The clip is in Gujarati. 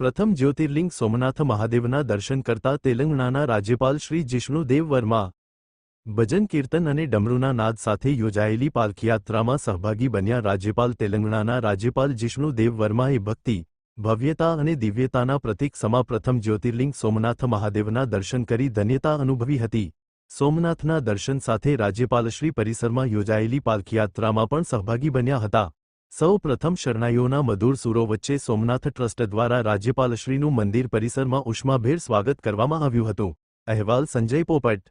પ્રથમ જ્યોતિર્લિંગ સોમનાથ મહાદેવના દર્શન કરતા તેલંગણાના રાજ્યપાલ શ્રી જિષ્ણુદેવ વર્મા ભજન કીર્તન અને ડમરૂના નાદ સાથે યોજાયેલી પાલખીયાત્રામાં સહભાગી બન્યા રાજ્યપાલ તેલંગણાના રાજ્યપાલ જિષ્ણુદેવ વર્માએ ભક્તિ, ભવ્યતા અને દિવ્યતાના પ્રતીક સમા પ્રથમ જ્યોતિર્લિંગ સોમનાથ મહાદેવના દર્શન કરી ધન્યતા અનુભવી હતી. સોમનાથના દર્શન સાથે રાજ્યપાલશ્રી પરિસરમાં યોજાયેલી પાલખીયાત્રામાં પણ સહભાગી બન્યા હતા. સૌ પ્રથમ શરણાઈઓના મધુર સુરો વચ્ચે સોમનાથ ટ્રસ્ટ દ્વારા રાજ્યપાલશ્રીનું મંદિર પરિસરમાં ઉષ્માભેર સ્વાગત કરવામાં આવ્યું હતું. અહેવાલ સંજય પોપટ.